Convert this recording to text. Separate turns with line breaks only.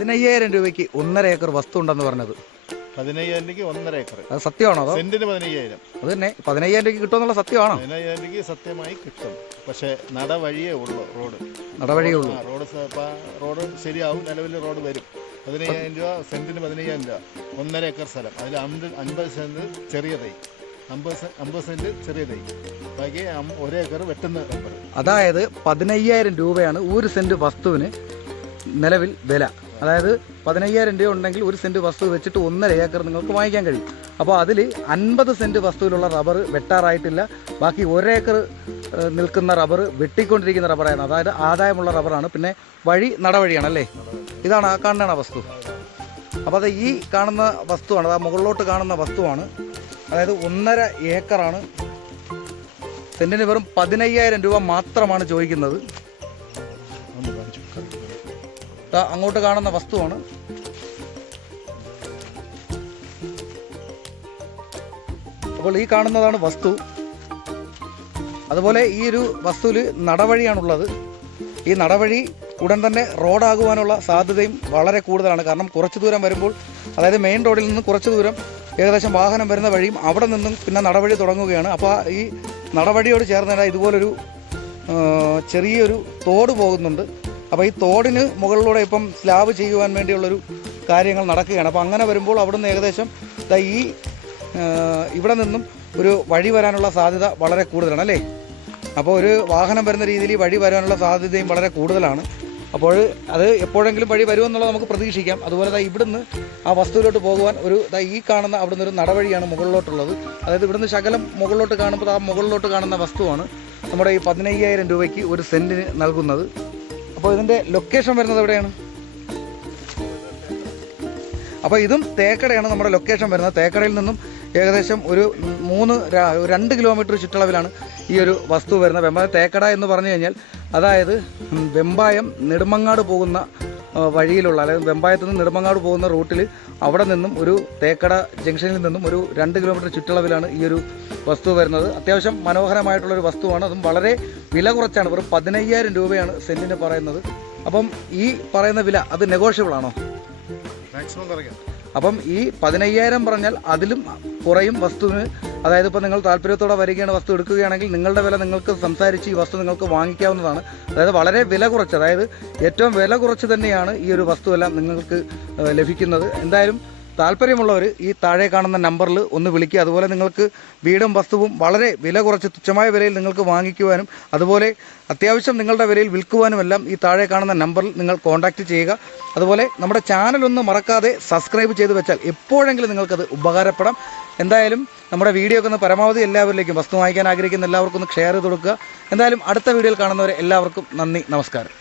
പതിനയ്യായിരം രൂപയ്ക്ക് ഒന്നര ഏക്കർ വസ്തു ഉണ്ടെന്ന് പറഞ്ഞത്.
പതിനയ്യായിരം രൂപയ്ക്ക് ഒന്നര ഏക്കർ.
അത് സത്യമാണോ അതോ?
സെന്റിന് പതിനയ്യായിരം.
അത് തന്നെ പതിനയ്യായിരം രൂപയ്ക്ക് കിട്ടുമെന്നുള്ള സത്യമാണോ?
പതിനയ്യായിരം രൂപയ്ക്ക് സത്യമായി കിട്ടും. പക്ഷേ നടവഴിയേ ഉള്ളൂ റോഡ്.
നടവഴിയേ ഉള്ളൂ.
ആ, റോഡ് സ- റോഡ് ശരിയാവും നിലവിൽ റോഡ് വരും. പതിനയ്യായിരം രൂപ സെന്റിന് പതിനയ്യായിരം രൂപ. ഒന്നര ഏക്കർ സ്ഥലം. അതിൽ അമ്പത് അൻപത് സെന്റ് ചെറിയ തൈ. അമ്പത് സെ- അമ്പത് സെന്റ് ചെറിയ തൈ. ബാക്കി അം- ഒരു ഏക്കർ വെട്ടുന്ന റബ്ബർ
അതായത് പതിനയ്യായിരം രൂപയാണ് ഒരു സെന്റ് വസ്തുവിന് നിലവിൽ വില. അതായത് പതിനയ്യായിരം രൂപ ഉണ്ടെങ്കിൽ ഒരു സെന്റ് വസ്തു വെച്ചിട്ട് ഒന്നര ഏക്കർ നിങ്ങൾക്ക് വാങ്ങിക്കാൻ കഴിയും. അപ്പോൾ അതിൽ അൻപത് സെന്റ് വസ്തുവിലുള്ള റബ്ബർ വെട്ടാറായിട്ടില്ല. ബാക്കി ഒരേക്കർ നിൽക്കുന്ന റബ്ബർ വെട്ടിക്കൊണ്ടിരിക്കുന്ന റബ്ബറാണ് അതായത് ആദായമുള്ള റബ്ബറാണ്. പിന്നെ വഴി നടവഴിയാണ് അല്ലേ? ഇതാണ് ആ കാണുന്ന വസ്തു. അപ്പോൾ അത് ഈ കാണുന്ന വസ്തുവാണ് ആ മുകളിലോട്ട് കാണുന്ന വസ്തുവാണ്. അതായത് ഒന്നര ഏക്കറാണ്. സെന്റിന് വെറും പതിനയ്യായിരം രൂപ മാത്രമാണ് ചോദിക്കുന്നത്. അങ്ങോട്ട് കാണുന്ന വസ്തുവാണ്. അപ്പോൾ ഈ കാണുന്നതാണ് വസ്തു. അതുപോലെ ഈ ഒരു വസ്തുവിൽ നടവഴിയാണുള്ളത്. ഈ നടവഴി ഉടൻ തന്നെ റോഡാകുവാനുള്ള സാധ്യതയും വളരെ കൂടുതലാണ്. കാരണം കുറച്ച് ദൂരം വരുമ്പോൾ അതായത് മെയിൻ റോഡിൽ നിന്ന് കുറച്ച് ദൂരം ഏകദേശം വാഹനം വരുന്ന വഴിയും അവിടെ നിന്നും പിന്നെ നടവഴി തുടങ്ങുകയാണ്. അപ്പോൾ ഈ നടവഴിയോട് ചേർന്ന് ഇതുപോലൊരു ചെറിയൊരു തോട് പോകുന്നുണ്ട്. അപ്പോൾ ഈ തോടിന് മുകളിലൂടെ ഇപ്പം സ്ലാബ് ചെയ്യുവാൻ വേണ്ടിയുള്ളൊരു കാര്യങ്ങൾ നടക്കുകയാണ്. അപ്പോൾ അങ്ങനെ വരുമ്പോൾ അവിടുന്ന് ഏകദേശം ഈ ഇവിടെ നിന്നും ഒരു വഴി വരാനുള്ള സാധ്യത വളരെ കൂടുതലാണ് അല്ലേ? അപ്പോൾ ഒരു വാഹനം വരുന്ന രീതിയിൽ വഴി വരാനുള്ള സാധ്യതയും വളരെ കൂടുതലാണ്. അപ്പോൾ അത് എപ്പോഴെങ്കിലും വഴി വരുമെന്നുള്ളത് നമുക്ക് പ്രതീക്ഷിക്കാം. അതുപോലെ തന്നെ ഇവിടുന്ന് ആ വസ്തുവിലോട്ട് പോകുവാൻ ഒരു ഈ കാണുന്ന അവിടുന്ന് ഒരു നടവഴിയാണ് മുകളിലോട്ടുള്ളത്. അതായത് ഇവിടുന്ന് ശകലം മുകളിലോട്ട് കാണുമ്പോൾ ആ മുകളിലോട്ട് കാണുന്ന വസ്തുവാണ് നമ്മുടെ ഈ പതിനയ്യായിരം രൂപയ്ക്ക് ഒരു സെന്റിന് നൽകുന്നത്. അപ്പോൾ ഇതിന്റെ ലൊക്കേഷൻ വരുന്നത് എവിടെയാണ്? അപ്പോൾ ഇതും തേക്കടയാണ് നമ്മുടെ ലൊക്കേഷൻ വരുന്നത്. തേക്കടയിൽ നിന്നും ഏകദേശം ഒരു മൂന്ന് രണ്ട് കിലോമീറ്റർ ചുറ്റളവിലാണ് ഈ ഒരു വസ്തു വരുന്നത്. വെമ്പായം തേക്കട എന്ന് പറഞ്ഞു കഴിഞ്ഞാൽ അതായത് വെമ്പായം നെടുമങ്ങാട് പോകുന്ന വഴിയിലുള്ള അതായത് വെമ്പായത്തു നിന്ന് നെടുമങ്ങാട് പോകുന്ന റൂട്ടിൽ അവിടെ നിന്നും ഒരു തേക്കട ജംഗ്ഷനിൽ നിന്നും ഒരു രണ്ട് കിലോമീറ്റർ ചുറ്റളവിലാണ് ഈ ഒരു വസ്തു വരുന്നത്. അത്യാവശ്യം മനോഹരമായിട്ടുള്ളൊരു വസ്തുവാണ്. അതും വളരെ വില കുറച്ചാണ്. വെറും പതിനയ്യായിരം രൂപയാണ് സെന്റിന് പറയുന്നത്. അപ്പം ഈ പറയുന്ന വില അത് നെഗോഷ്യബിൾ ആണോ?
മാക്സിമം കുറയ്ക്കാം.
അപ്പം ഈ പതിനയ്യായിരം പറഞ്ഞാൽ അതിലും കുറയും വസ്തുവിന്. അതായത് ഇപ്പോൾ നിങ്ങൾ താല്പര്യത്തോടെ വരികയാണ് വസ്തു എടുക്കുകയാണെങ്കിൽ നിങ്ങളുടെ വില നിങ്ങൾക്ക് സംസാരിച്ച് ഈ വസ്തു നിങ്ങൾക്ക് വാങ്ങിക്കാവുന്നതാണ്. അതായത് വളരെ വില കുറച്ച് അതായത് ഏറ്റവും വില കുറച്ച് തന്നെയാണ് ഈ ഒരു വസ്തുവെല്ലാം നിങ്ങൾക്ക് ലഭിക്കുന്നത്. എന്തായാലും താല്പര്യമുള്ളവർ ഈ താഴെ കാണുന്ന നമ്പറിൽ ഒന്ന് വിളിക്കുക. അതുപോലെ നിങ്ങൾക്ക് വീടും വസ്തുവും വളരെ വില കുറച്ച് തുച്ഛമായ വിലയിൽ നിങ്ങൾക്ക് വാങ്ങിക്കുവാനും അതുപോലെ അത്യാവശ്യം നിങ്ങളുടെ വിലയിൽ വിൽക്കുവാനുമെല്ലാം ഈ താഴെ കാണുന്ന നമ്പറിൽ നിങ്ങൾ കോൺടാക്റ്റ് ചെയ്യുക. അതുപോലെ നമ്മുടെ ചാനൽ ഒന്ന് മറക്കാതെ സബ്സ്ക്രൈബ് ചെയ്ത് വെച്ചാൽ എപ്പോഴെങ്കിലും നിങ്ങൾക്കത് ഉപകാരപ്പെടാം. എന്തായാലും നമ്മുടെ വീഡിയോ ഒക്കെ ഒന്ന് പരമാവധി എല്ലാവരിലേക്കും വസ്തു വാങ്ങിക്കാൻ ആഗ്രഹിക്കുന്ന എല്ലാവർക്കും ഒന്ന് ഷെയർ ചെയ്ത് കൊടുക്കുക. എന്തായാലും അടുത്ത വീഡിയോയിൽ കാണുന്നവരെ എല്ലാവർക്കും നന്ദി നമസ്കാരം.